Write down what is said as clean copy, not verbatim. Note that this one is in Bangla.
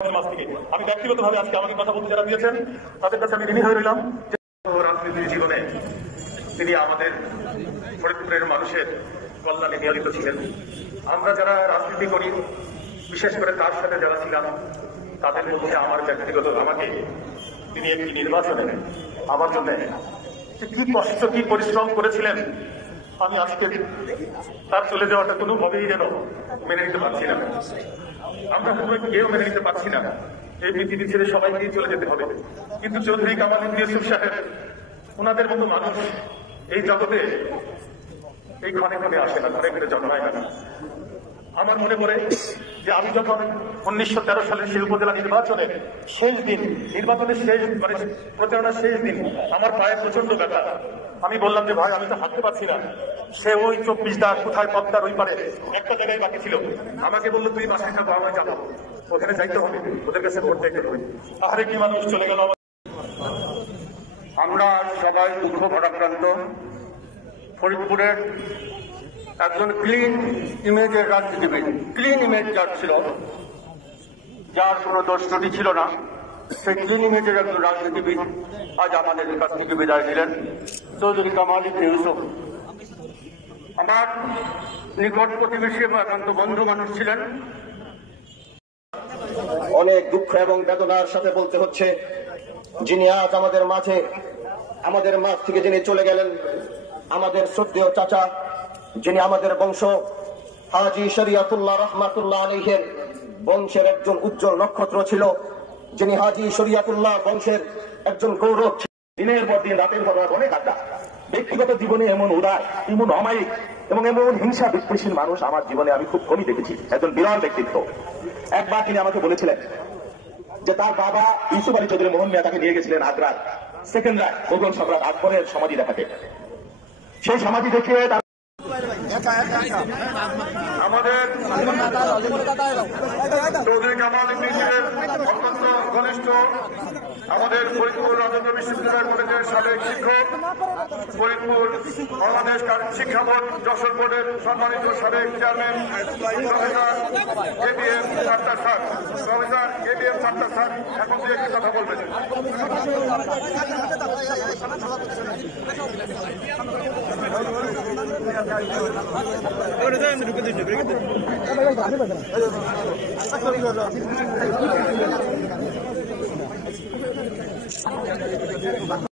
আমি ব্যক্তিগতভাবে আজকে আমাকে কথা বলতে যারা দিয়েছেন তাদের কাছে আমি ঋণী হয়ে রইলাম। রাজনীতির জীবনে তিনি আমাদের ফরিদপুরের মানুষের কল্যাণে নিয়োজিত ছিলেন। আমরা যারা রাজনীতি করি, বিশেষ করে তার সাথে যারা ছিলাম, তাদের মধ্যে আমার ব্যক্তিগত আমাকে তিনি একটি নির্বাচনে আমার জন্য কি কষ্ট কি পরিশ্রম করেছিলেন, আমি আজকে তার চলে যাওয়াটা কোনোভাবেই যেন মেনে নিতে পারছি না। আমরা কেউ মেনে নিতে পারছি না। এই পৃথিবী ছেড়ে সবাইকেই চলে যেতে হবে, কিন্তু চৌধুরী কামাল উদ্দিন ইউসুফ সাহেব ওনাদের মতো মানুষ এই জগতে এই ক্ষণে ক্ষণে আসে না, ঘরে ঘরে জন্মায় না। আমার মনে পড়ে যে আমি যখন 1913 সালের সেই উপজেলা নির্বাচনের শেষ দিন, নির্বাচনের শেষ মানে প্রচারণার শেষ দিন, আমার পায়ে প্রচন্ড ব্যথা। আমি বললাম যে ভাই আমি তো হাঁটতে পারছি না। সে ওই 24 দাগ কোথায় পদ্মার ওই পারে একটা জায়গায় বাকি ছিল, আমাকে বললো তুই বাসায় থাকো, আমায় যাবো, ওখানে যাইতে হবে, ওদের কাছে ভোট দিতে হবে। আরে কি মানুষ চলে গেল। আমরা সবাই দুঃখ ভারাক্রান্ত। ফরিদপুরের একজন ক্লিন ইমেজের রাজনীতিবিদ, ক্লিন ইমেজ যার ছিল, যার কোনো দোষ ত্রুটি ছিল না, সেই ক্লিন ইমেজের একজন রাজনীতিবিদ আজ আমাদের কাছ থেকে বিদায় নিলেন, চৌধুরী কামাল উদ্দিন ইউসুফ। আমার নিকট প্রতিবেশী এবং একান্ত বন্ধু মানুষ ছিলেন। অনেক দুঃখ এবং বেদনার সাথে বলতে হচ্ছে, যিনি আজ আমাদের মাঝ থেকে যিনি চলে গেলেন, আমাদের শ্রদ্ধেয় চাচা, যিনি আমাদের বংশ হাজী শরিয়াতুল্লাহ রহমাতুল্লাহ আলাইহির বংশের একজন উজ্জ্বল নক্ষত্র ছিল, যিনি হাজী শরিয়াতুল্লাহ বংশের একজন গৌরব। দিনের পর দিন, রাতের পর রাত অনেক আড্ডা। ব্যক্তিগত জীবনে এমন উদার, এমন অমায়িক এবং এমন হিংসা বিদ্বেষী মানুষ আমার জীবনে আমি খুব কমই দেখেছি। একজন বিরল ব্যক্তিত্ব। একবার তিনি আমাকে বলেছিলেন যে তার বাবা ইউসুফ আলী চৌধুরী মোহন মিয়া তাকে নিয়ে গেছিলেন আগ্রার সেকেন্ডার মোগল সম্রাট আকবরের সমাধি দেখাতে। সেই সমাধি দেখে আমাদের চৌধুরী কামাল উদ্দিনের অত্যন্ত ঘনিষ্ঠ, আমাদের ফরিদপুর রাজেন্দ্র বিশ্ববিদ্যালয় কলেজের সাবেক শিক্ষক, ফরিদপুর বাংলাদেশ শিক্ষা বোর্ড যশোর বোর্ডের সম্মানিত সাবেক chairman professor KBM Sattar sir এখন দিয়ে একটি কথা বলবেন। ঢুকে